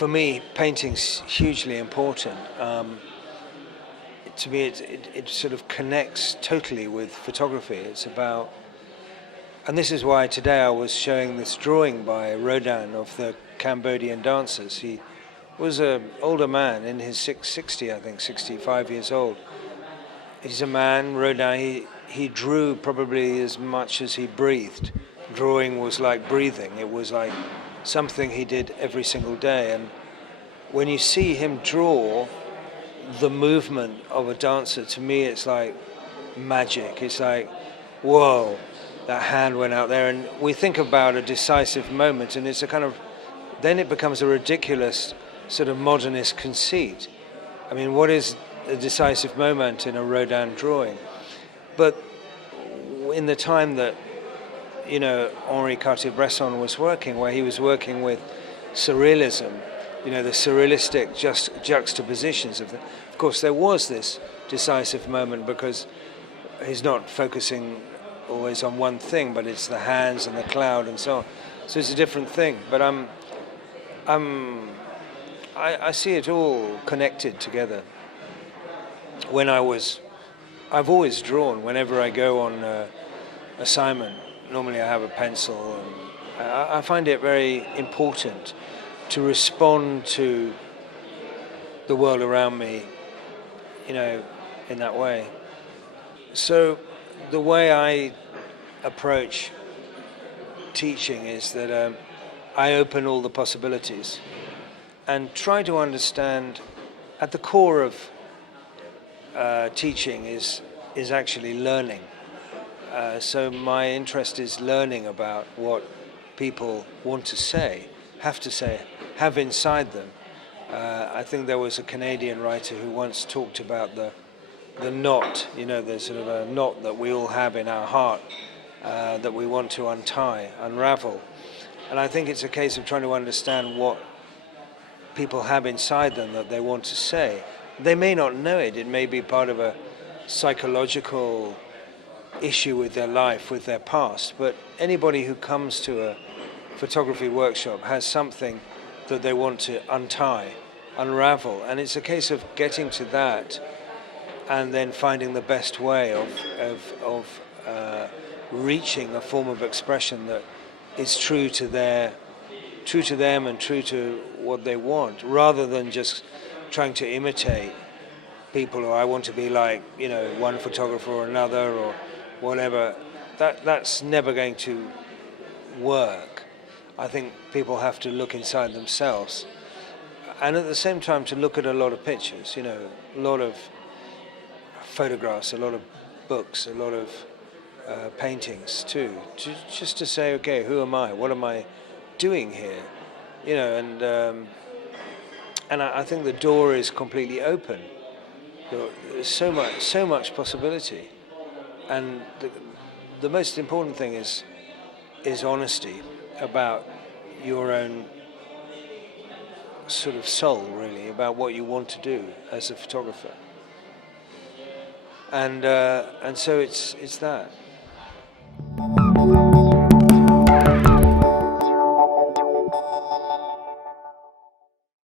for me, painting's hugely important. To me, it sort of connects totally with photography. It's about, and this is why today I was showing this drawing by Rodin of the Cambodian dancers. He was an older man in his 60, I think, 65 years old. He's a man, Rodin, he drew probably as much as he breathed. Drawing was like breathing. It was like something he did every single day. And when you see him draw the movement of a dancer, to me it's like magic. It's like, whoa, that hand went out there. And we think about a decisive moment, and it's a kind of, then it becomes a ridiculous sort of modernist conceit. I mean, what is a decisive moment in a Rodin drawing? But in the time that, you know, Henri Cartier-Bresson was working, where he was working with surrealism, you know, the surrealistic juxtapositions of course there was this decisive moment, because he's not focusing always on one thing, but it's the hands and the cloud and so on. So it's a different thing. But I see it all connected together. I've always drawn whenever I go on assignment. Normally I have a pencil, and I find it very important to respond to the world around me, you know, in that way. So the way I approach teaching is that I open all the possibilities and try to understand, at the core of teaching is actually learning. So my interest is learning about what people want to say, have inside them. I think there was a Canadian writer who once talked about the knot, you know, there's sort of a knot that we all have in our heart that we want to unravel. And I think it's a case of trying to understand what people have inside them that they want to say. They may not know it. It may be part of a psychological issue with their life, with their past. But anybody who comes to a photography workshop has something that they want to unravel. And it's a case of getting to that and then finding the best way of reaching a form of expression that is true to them and true to what they want, rather than just trying to imitate people, or I want to be like, you know, one photographer or another or whatever. That's never going to work. I think people have to look inside themselves, and at the same time to look at a lot of pictures, you know, a lot of photographs, a lot of books, a lot of paintings too, just to say, okay, who am I? What am I doing here? You know, and I think the door is completely open. There's so much possibility, and the most important thing is honesty about your own sort of soul, really, about what you want to do as a photographer. And so it's that.